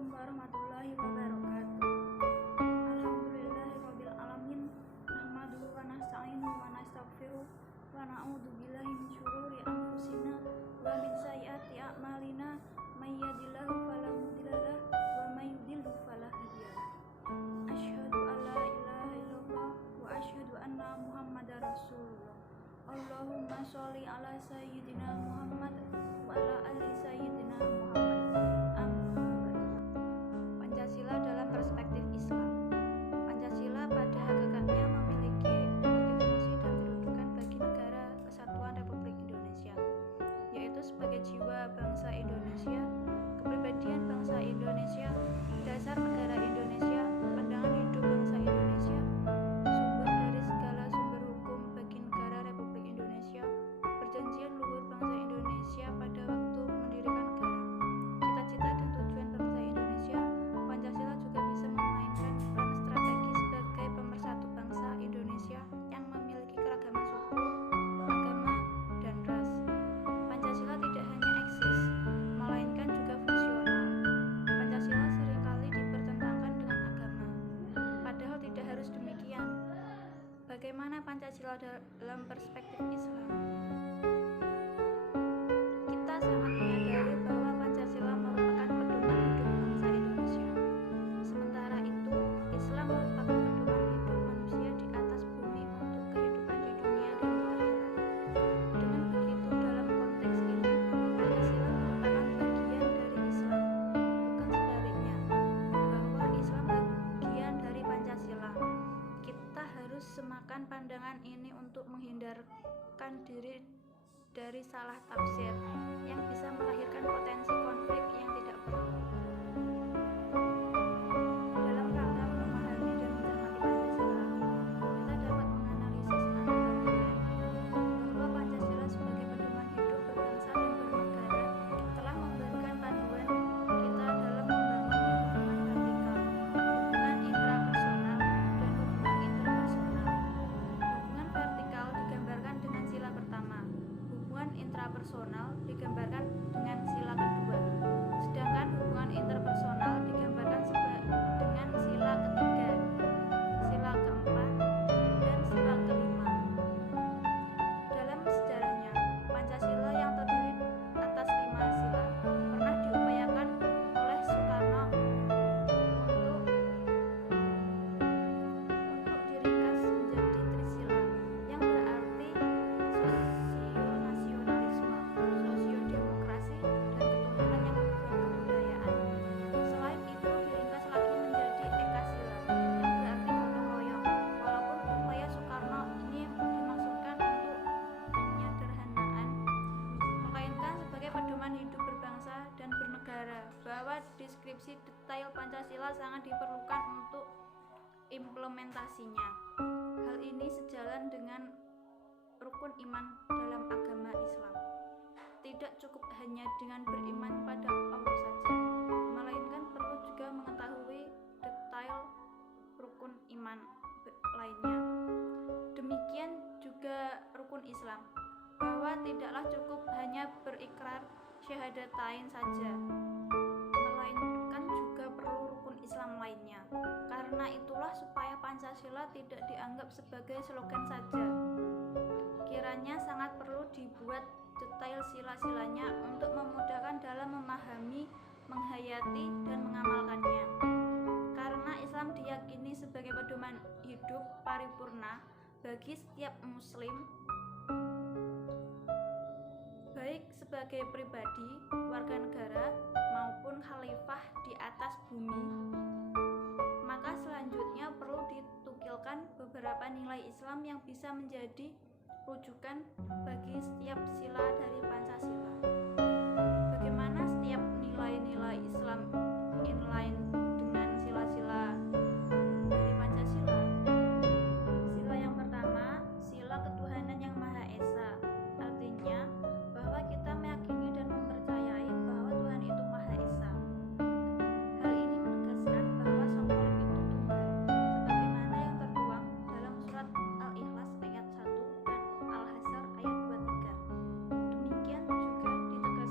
Assalamualaikum warahmatullahi wabarakatuh. Alhamdulillahirabbil alamin. Nahmaduhu wa nasta'inuhu wa nastaghfiruh wa na'udzu billahi min syururi anfusina wa min sayyiati a'malina. May yahdihillahu fala mudhillalah wa may yudhlil fala hadiyalah. Asyhadu an la ilaha illallah wa asyhadu anna Muhammadar Rasulullah. Allahumma sholli ala sayyidina Muhammad wa ala ali sayyidina Muhammad. Pancasila dalam perspektif Islam. Pancasila pada hakikatnya memiliki multifungsi dan kedudukan bagi negara kesatuan Republik Indonesia, yaitu sebagai jiwa bangsa Indonesia, kepribadian bangsa Indonesia, dasar negara Indonesia, pandangan hidup bangsa Indonesia, sumber dari segala sumber hukum bagi negara Republik Indonesia, perjanjian luhur bangsa Indonesia pada waktu mendirikan negara, cita-cita dan tujuan bangsa Indonesia. Pancasila juga bisa memainkan peran strategis sebagai pemersatu bangsa Indonesia yang memiliki keragaman suku, agama, dan ras. Pancasila tidak hanya eksis, melainkan juga fungsional. Pancasila seringkali dipertentangkan dengan agama, padahal tidak harus demikian. Bagaimana Pancasila dalam perspektif Islam? Kita sangat menyadari bahwa Pancasila merupakan pedoman hidup bangsa Indonesia. Sementara itu, Islam merupakan pedoman hidup manusia di atas bumi untuk kehidupan di dunia dan di akhirat. Dengan begitu, dalam konteks ini, Pancasila merupakan bagian dari Islam, bukan sebaliknya, bahwa Islam bagian dari Pancasila. Kita harus semakan pandangan ini untuk menghindarkan diri dari salah tafsir yang bisa melahirkan potensi konflik yang tidak perlu. Dalam rangka memahami dan mencermati Pancasila, kita dapat menganalisis bahwa Pancasila sebagai pedoman hidup berbangsa dan bernegara telah memberikan panduan kita dalam membangun hubungan vertikal, hubungan intrapersonal, dan hubungan interpersonal. Hubungan vertikal digambarkan dengan sila pertama, hubungan intrapersonal digambarkan dengan sila kedua, sedangkan hubungan interpersonal digambarkan dengan sila ketiga, sila keempat, dan sila kelima. Dalam sejarahnya, Pancasila yang terdiri atas 5 sila pernah diupayakan oleh Soekarno untuk diringkas menjadi trisila, yang berarti sosionasionalisme, sosiodemokrasi, dan ketuhanan yang berkebudayaan. Selain itu, diringkas lagi menjadi ekasila, yang berarti gotong royong. Walaupun upaya Soekarno ini dimaksudkan untuk penyederhanaan, melainkan sebagai pedoman hidup berbangsa dan bernegara, bahwa deskripsi detail Pancasila sangat diperlukan untuk implementasinya. Hal ini sejalan dengan rukun iman dalam agama Islam. Tidak cukup hanya dengan beriman pada Allah saja, melainkan perlu juga mengetahui detail rukun iman lainnya. Demikian juga rukun Islam, bahwa tidaklah cukup hanya berikrar syahadatain saja, melainkan juga perlu rukun Islam lainnya. Karena itulah supaya Pancasila tidak dianggap sebagai slogan saja, kiranya sangat perlu dibuat detail sila-silanya untuk memudahkan dalam memahami, menghayati, dan mengamalkannya. Karena Islam diyakini sebagai pedoman hidup paripurna bagi setiap muslim, baik sebagai pribadi, warga negara, maupun khalifah di atas bumi. Maka selanjutnya perlu ditukilkan beberapa nilai Islam yang bisa menjadi rujukan bagi setiap sila dari Pancasila. Bagaimana setiap nilai-nilai Islam inline dengan sila-sila dari Pancasila? Sila yang pertama, sila ketuhanan yang Maha Esa. Artinya bahwa kita meyakini dan mempercayai bahwa Tuhan itu Maha Esa. Hal ini menegaskan bahwa Sang Khalik itu tunggal, sebagaimana yang tertuang dalam surat Al-Ikhlas ayat 1 dan Al-Hasyr ayat 23. Demikian juga ditegaskan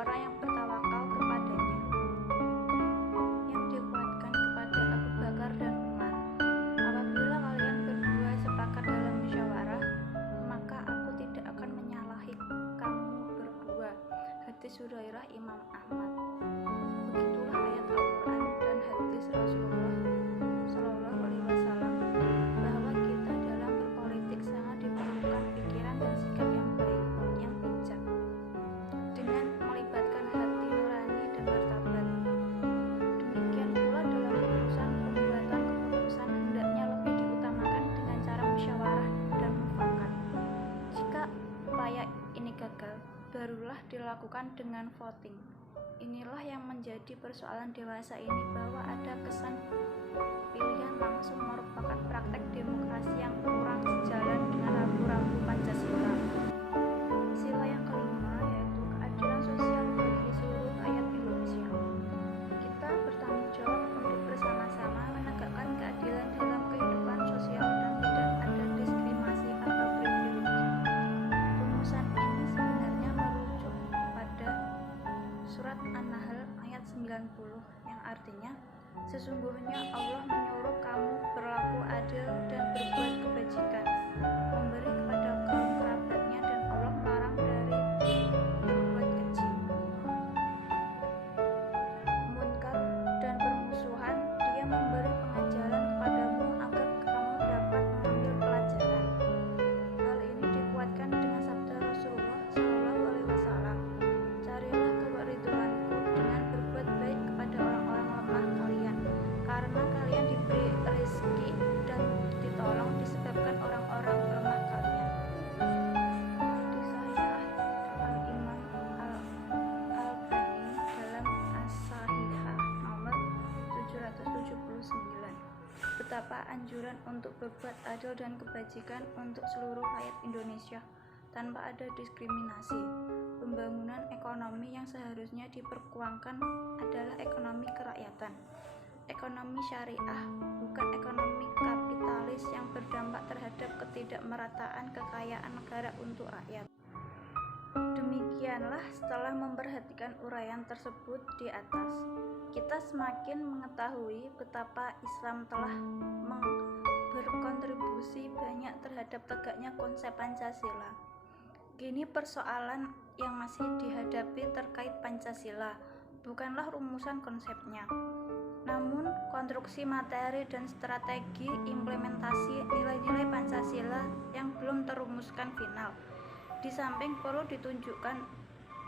orang yang bertawakal kepadanya, yang dikuatkan kepada Abu Bakar dan Umar. Apabila kalian berdua sepakat dalam musyawarah, maka aku tidak akan menyalahi kamu berdua. Hadis Hurairah Imam Ahmad. Begitulah ayat Al-Quran dan hadis Rasulullah Shallallahu Alaihi Wasallam bahwa kita dalam berpolitik sangat diperlukan pikiran dan sikap yang baik, yang bijak, dengan melibatkan hati nurani dan martabat. Demikian pula dalam urusan pembuatan keputusan hendaknya lebih diutamakan dengan cara musyawarah dan mufakat. Jika upaya ini gagal, barulah dilakukan dengan voting. Inilah yang menjadi persoalan dewasa ini, bahwa ada kesan pilihan langsung merupakan praktek demokrasi yang kurang sejalan dengan rambu-rambu Pancasila. Sila yang kelima yaitu keadilan sosial bagi seluruh rakyat Indonesia. Kita bertanggung jawab untuk bersama-sama menegakkan keadilan dalam kehidupan sosial dan tidak ada diskriminasi atau privilege. Rumusan ini sebenarnya merujuk pada surat An-Nahl ayat 90 yang artinya, sesungguhnya Allah menyuruh kamu berlaku adil dan berbuat kebajikan, memberi kepada kaum kerabatnya, dan Allah melarang dari berbuat keji, munkar dan permusuhan. Dia memberi pengajaran kepadamu agar kamu dapat mengambil pelajaran. Hal ini dikuatkan dengan sabda Rasulullah Shallallahu Alaihi Wasallam, carilah keridhoanku dengan berbuat baik kepada orang-orang lemah kalian, karena kalian diberi rezeki dan ditolong disebabkan orang-orang lemah kalian. Disahihah Al-Imam Al-Albani dalam As-Sahihah nomor 779. Betapa anjuran untuk berbuat adil dan kebajikan untuk seluruh rakyat Indonesia tanpa ada diskriminasi. Pembangunan ekonomi yang seharusnya diperkuangkan adalah ekonomi kerakyatan, ekonomi syariah, bukan ekonomi kapitalis yang berdampak terhadap ketidakmerataan kekayaan negara untuk rakyat. Demikianlah, setelah memperhatikan uraian tersebut di atas, kita semakin mengetahui betapa Islam telah berkontribusi banyak terhadap tegaknya konsep Pancasila. Kini persoalan yang masih dihadapi terkait Pancasila bukanlah rumusan konsepnya, namun konstruksi materi dan strategi implementasi nilai-nilai Pancasila yang belum terumuskan final. Di samping perlu ditunjukkan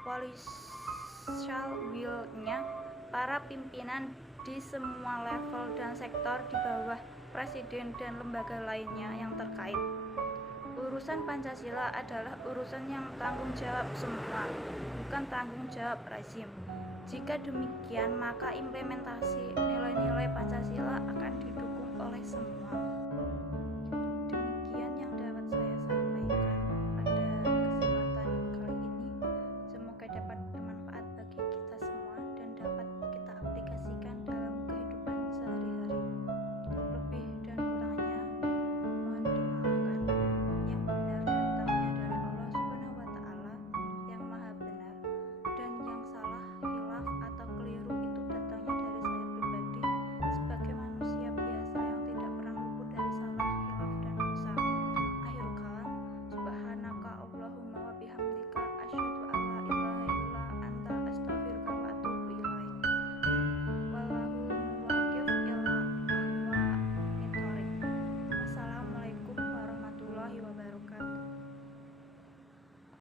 political will-nya para pimpinan di semua level dan sektor di bawah presiden dan lembaga lainnya yang terkait. Urusan Pancasila adalah urusan yang tanggung jawab semua, bukan tanggung jawab rezim. Jika demikian, maka implementasi nilai-nilai Pancasila akan didukung oleh semua.